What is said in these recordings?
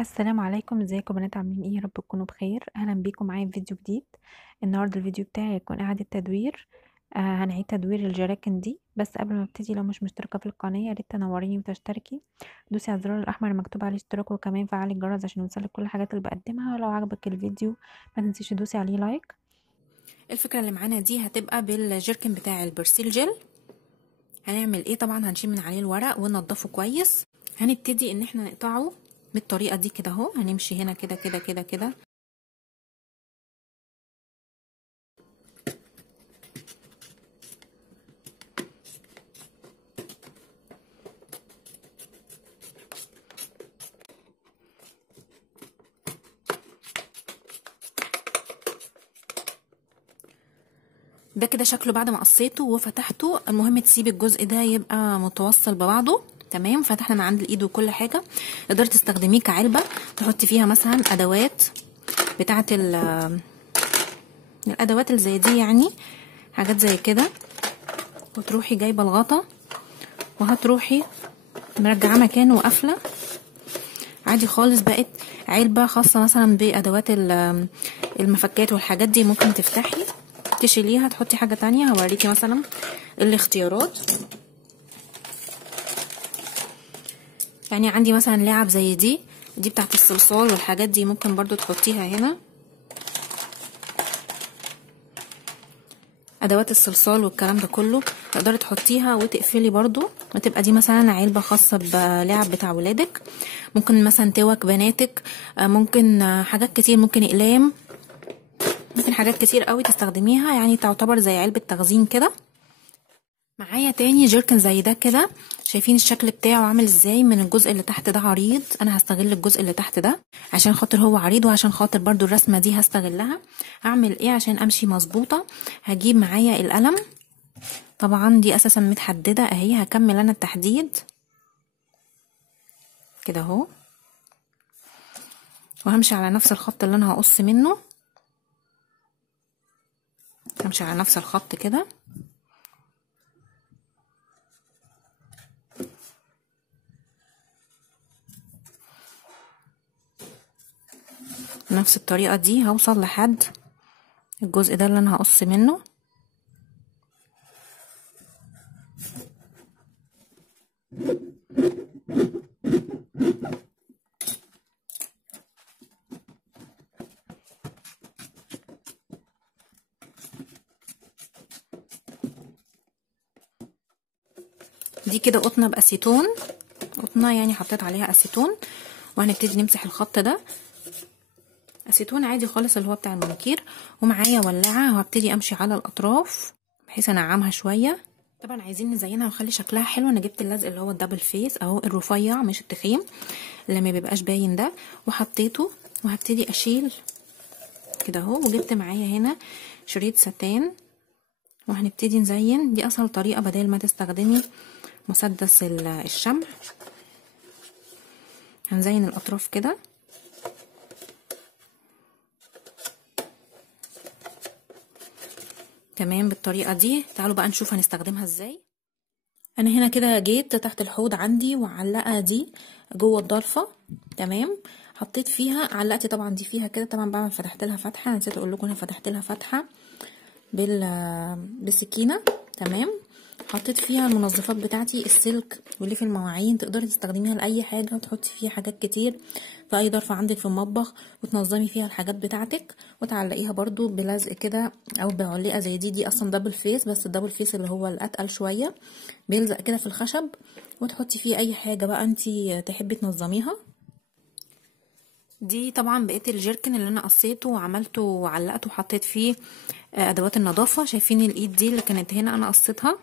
السلام عليكم، ازيكم يا بنات؟ عاملين ايه؟ يا رب تكونوا بخير. اهلا بيكم معايا في فيديو جديد. النهارده الفيديو بتاعي هيكون اعاده تدوير. هنعيد تدوير الجراكن دي. بس قبل ما ابتدي، لو مش مشتركه في القناه يا ريت تنوريني وتشتركي. دوسي على الزرار الاحمر المكتوب عليه اشتراك، وكمان فعلي الجرس عشان يوصلك كل الحاجات اللي بقدمها. ولو عجبك الفيديو ما تنسيش تدوسي عليه لايك. الفكرة اللي معانا دي هتبقى بالجيركن بتاع البرسيل جل. هنعمل ايه؟ طبعا هنشيل من عليه الورق وننضفه كويس. هنبتدي ان احنا نقطعه بالطريقة دي كده اهو. هنمشي هنا كده كده كده كده. ده كده شكله بعد ما قصيته وفتحته. المهم تسيب الجزء ده يبقى متوصل ببعضه. تمام، فتحنا من عند الايد وكل حاجة. تقدري تستخدميه كعلبة تحطي فيها مثلا ادوات بتاعة الادوات اللي زي دي، يعني حاجات زي كده. وتروحي جايبة الغطا وهتروحي مرجعاه مكانه وقافله عادي خالص. بقت علبه خاصه مثلا بادوات المفكات والحاجات دي. ممكن تفتحي تشيليها تحطي حاجه تانية. هوريكي مثلا الاختيارات. يعني عندي مثلا لعب زي دي بتاعت الصلصال والحاجات دي، ممكن برضو تحطيها هنا. ادوات الصلصال والكلام ده كله تقدري تحطيها وتقفلي برضو. وتبقى دي مثلا علبة خاصة بلعب بتاع ولادك. ممكن مثلا توك بناتك، ممكن حاجات كتير، ممكن اقلام، ممكن حاجات كتير قوي تستخدميها. يعني تعتبر زي علبة تخزين كده. معايا تاني جيركن زي ده كده. شايفين الشكل بتاعه عامل ازاي؟ من الجزء اللي تحت ده عريض. انا هستغل الجزء اللي تحت ده عشان خاطر هو عريض، وعشان خاطر برضو الرسمة دي هستغلها. هعمل ايه عشان امشي مظبوطة؟ هجيب معايا القلم. طبعا دي اساسا متحددة اهي. هكمل انا التحديد كده اهو، وهمشي على نفس الخط اللي انا هقص منه. همشي على نفس الخط كده. نفس الطريقة دي هوصل لحد الجزء ده اللي انا هقص منه. دي كده قطنة بأسيتون، قطنة يعني حطيت عليها أسيتون. وهنبتدي نمسح الخط ده. أسيتون عادي خالص اللي هو بتاع المانيكير. ومعايا ولاعة وهبتدي أمشي على الأطراف بحيث أنعمها شوية. طبعا عايزين نزينها ونخلي شكلها حلو. أنا جبت اللزق اللي هو الدبل فيس أهو، الرفيع مش التخين اللي ما بيبقاش باين ده، وحطيته. وهبتدي أشيل كده اهو. وجبت معايا هنا شريط ستان وهنبتدي نزين. دي أسهل طريقة بدل ما تستخدمي مسدس الشمع. هنزين الأطراف كده. تمام بالطريقة دي. تعالوا بقى نشوف هنستخدمها ازاي. انا هنا كده جيت تحت الحوض عندي وعلقة دي جوه الضلفة. تمام، حطيت فيها، علقت طبعا دي فيها كده. طبعا بعد ما فتحت لها فتحة، نسيت اقول لكم انا فتحت لها فتحة بالسكينة. تمام، حطيت فيها المنظفات بتاعتي، السلك واللي في المواعين. تقدري تستخدميها لاي حاجه وتحطي فيها حاجات كتير في اي ضرفه عندك في المطبخ، وتنظمي فيها الحاجات بتاعتك. وتعلقيها برضو بلزق كده او بعلقه زي دي اصلا دبل فيس، بس الدبل فيس اللي هو الاتقل شويه بيلزق كده في الخشب. وتحطي فيه اي حاجه بقى انتي تحبي تنظميها. دي طبعا بقيت الجيركن اللي انا قصيته وعملته وعلقته وحطيت فيه ادوات النظافه. شايفين الايد دي اللي كانت هنا انا قصيتها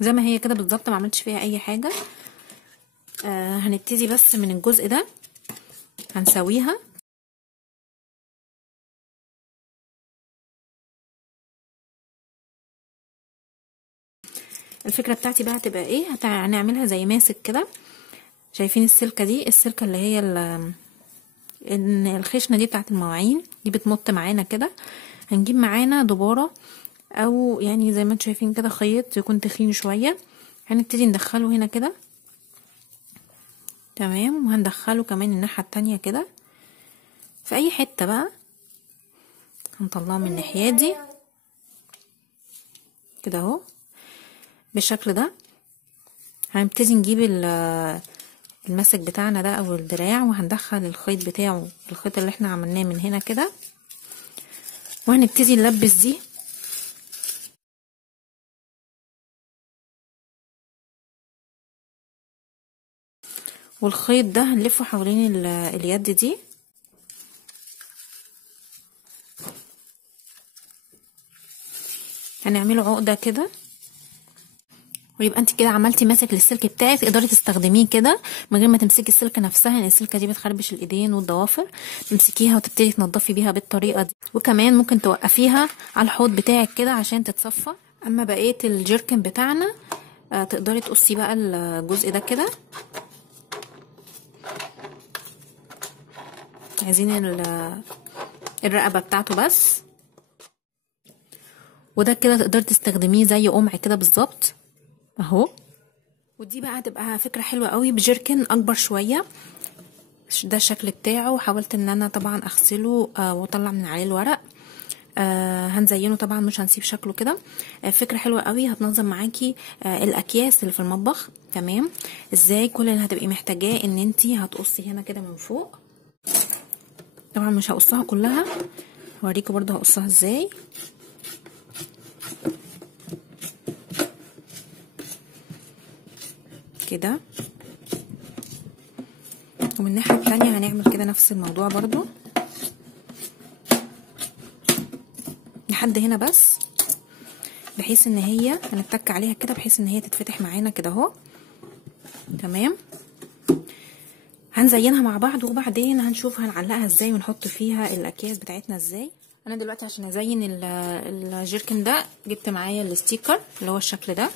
زي ما هي كده بالظبط، ما عملتش فيها اي حاجه. هنبتدي بس من الجزء ده هنسويها. الفكره بتاعتي بقى هتبقى ايه؟ هنعملها زي ماسك كده. شايفين السلكه دي؟ السلكه اللي هي الخشنه دي بتاعت المواعين دي بتمط معانا كده. هنجيب معانا دباره او يعني زي ما انتم شايفين كده خيط يكون تخين شويه. هنبتدي ندخله هنا كده. تمام. وهندخله كمان الناحية التانية كده في اي حتة بقى، هنطلعه من الناحية دي كده اهو بالشكل ده. هنبتدي نجيب المسك بتاعنا ده او الدراع، وهندخل الخيط بتاعه، الخيط اللي احنا عملناه من هنا كده، وهنبتدي نلبس دي. والخيط ده هنلفه حوالين اليد دي، هنعمله عقدة كده، ويبقى انت كده عملتي ماسك للسلك بتاعك. تقدري تستخدميه كده من غير ما تمسكي السلكه نفسها، لان السلكه دي بتخربش الايدين والضوافر. تمسكيها وتبتدي تنضفي بيها بالطريقه دي، وكمان ممكن توقفيها على الحوض بتاعك كده عشان تتصفى. اما بقيه الجيركن بتاعنا تقدري تقصي بقى الجزء ده كده. عايزين الرقبه بتاعته بس، وده كده تقدري تستخدميه زي قمع كده بالظبط اهو. ودي بقى هتبقى فكره حلوه قوي بجيركن اكبر شويه. ده الشكل بتاعه، وحاولت ان انا طبعا اغسله واطلع من عليه الورق. هنزينه طبعا، مش هنسيب شكله كده. فكره حلوه قوي، هتنظم معاكي الاكياس اللي في المطبخ. تمام. ازاي؟ كل اللي هتبقي محتاجاه ان انتي هتقصي هنا كده من فوق. طبعا مش هقصها كلها، هوريكم برضو هقصها ازاي كده. ومن الناحيه التانية هنعمل كده نفس الموضوع برضو لحد هنا بس، بحيث ان هي هنتك عليها كده بحيث ان هي تتفتح معانا كده اهو. تمام. هنزينها مع بعض، وبعدين هنشوف هنعلقها ازاي ونحط فيها الاكياس بتاعتنا ازاي. انا دلوقتي عشان ازين الجيركن ده جبت معايا الستيكر اللي هو الشكل ده،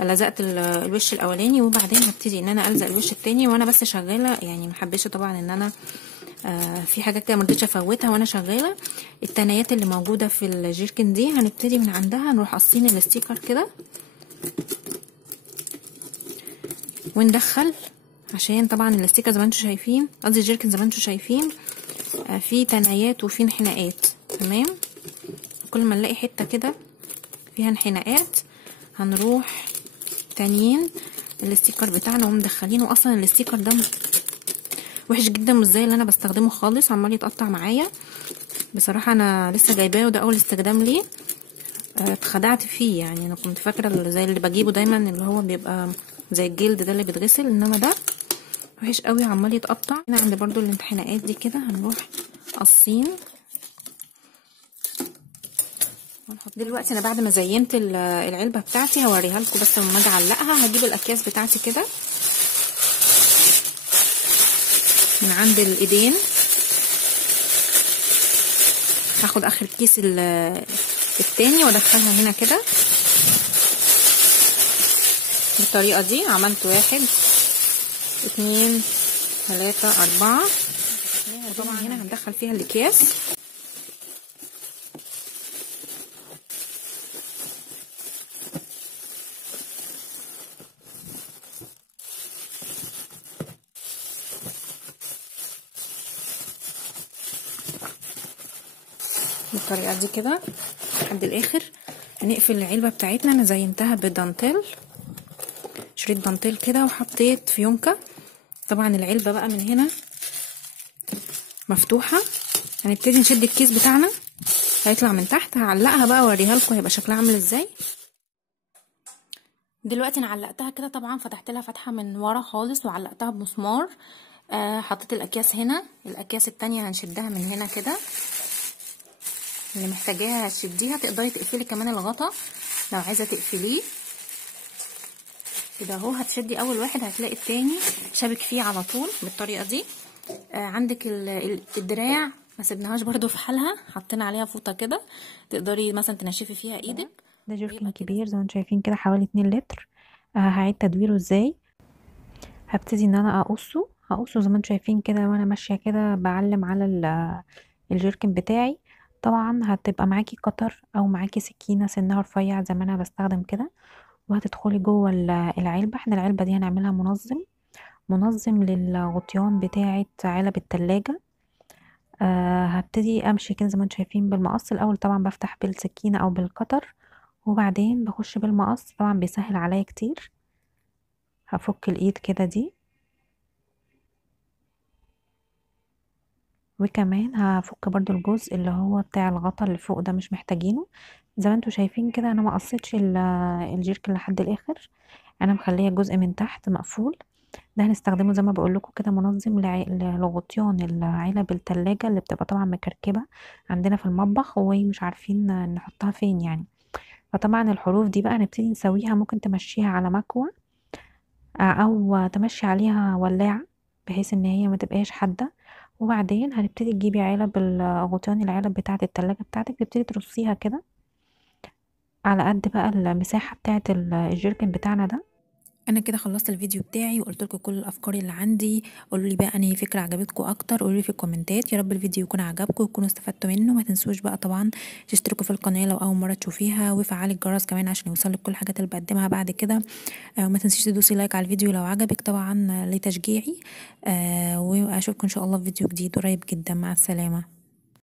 لزقت الوش الاولاني، وبعدين هبتدي ان انا الزق الوش التاني وانا بس شغاله. يعني محبش طبعا ان انا في حاجات كده مرضتش افوتها وانا شغاله. التنايات اللي موجوده في الجيركن دي هنبتدي من عندها نروح قاصين الستيكر كده وندخل، عشان طبعا الستيكر زي ما انتم شايفين، قصدي الجيركن زي ما انتم شايفين في تنايات وفي انحناءات. تمام. كل ما نلاقي حته كده فيها انحناءات هنروح تانيين الستيكر بتاعنا ومدخلينه. اصلا الستيكر ده وحش جدا، مش زي اللي انا بستخدمه خالص، عمال يتقطع معايا بصراحه. انا لسه جايباه وده اول استخدام ليه، اتخدعت فيه. يعني انا كنت فاكره زي اللي بجيبه دايما اللي هو بيبقى زي الجلد ده اللي بيتغسل، انما ده وحش قوي عمال يتقطع. هنا عند برضو الانحناءات دي كده هنروح قصين. دلوقتي انا بعد ما زينت العلبه بتاعتي هوريها لكم، بس لما اجي اعلقها هجيب الاكياس بتاعتي كده من عند الايدين، هاخد اخر كيس التاني وادخلها هنا كده بالطريقه دي. عملت 1 2 3 4. وطبعا هنا هندخل فيها الاكياس. بالطريقه دي كده لحد الاخر. هنقفل العلبه بتاعتنا. انا زينتها بدانتيل، شريط دانتيل كده، وحطيت فيونكه. طبعا العلبه بقى من هنا مفتوحه. هنبتدي نشد الكيس بتاعنا هيطلع من تحت. هعلقها بقى واوريها لكم هيبقى شكلها عامل ازاي. دلوقتي انا علقتها كده، طبعا فتحت لها فتحه من ورا خالص وعلقتها بمسمار. حطيت الاكياس هنا. الاكياس التانية هنشدها من هنا كده، اللي محتاجاها هتشديها. تقدري تقفلي كمان الغطا لو عايزه تقفليه كده اهو. هتشدي اول واحد هتلاقي التاني شابك فيه على طول بالطريقه دي. عندك الدراع ما سيبناهاش برضو في حالها، حطينا عليها فوطه كده تقدري مثلا تنشفي فيها ايدك. ده جيركن كبير زي ما انتم شايفين كده حوالي 2 لتر. هعيد تدويره ازاي. هبتدي ان انا هقصه زي ما انتم شايفين كده، وانا ماشيه كده بعلم على الجيركن بتاعي. طبعا هتبقى معاكي قطر او معاكي سكينه سنها رفيع زي ما انا بستخدم كده، وهتدخلي جوه العلبه. احنا العلبه دي هنعملها منظم منظم للغطيان بتاعة علب التلاجة. هبتدي امشي كده زي ما انتم شايفين بالمقص. الاول طبعا بفتح بالسكينة او بالقطر، وبعدين بخش بالمقص، طبعا بيسهل عليا كتير. هفك الايد كده دي، وكمان هفك برضو الجزء اللي هو بتاع الغطا اللي فوق ده، مش محتاجينه. زي ما انتم شايفين كده انا ما قصيتش الجيركن لحد الاخر، انا مخليه الجزء من تحت مقفول. ده هنستخدمه زي ما بقول لكم كده منظم لغطيان العلب التلاجة اللي بتبقى طبعا مكركبة عندنا في المطبخ ومش عارفين نحطها فين يعني. فطبعا الحروف دي بقى نبتدي نسويها، ممكن تمشيها على مكوة او تمشي عليها ولاعة بحيث ان هي ما تبقاش حادة. وبعدين هنبتدي تجيبي علب غطيان العلب بتاعة التلاجة بتاعتك، تبتدي ترصيها كده على قد بقى المساحة بتاعة الجيركن بتاعنا ده. انا كده خلصت الفيديو بتاعي وقلت لكم كل الافكار اللي عندي. قولوا لي بقى انهي فكره عجبتكم اكتر، قولوا لي في الكومنتات. يا رب الفيديو يكون عجبكم وتكونوا استفدتوا منه. ما تنسوش بقى طبعا تشتركوا في القناه لو اول مره تشوفيها، وفعلي الجرس كمان عشان يوصلك كل الحاجات اللي بقدمها بعد كده. وما تنسيش تدوسي لايك على الفيديو لو عجبك طبعا لتشجيعي. واشوفكم ان شاء الله في فيديو جديد قريب جدا. مع السلامه.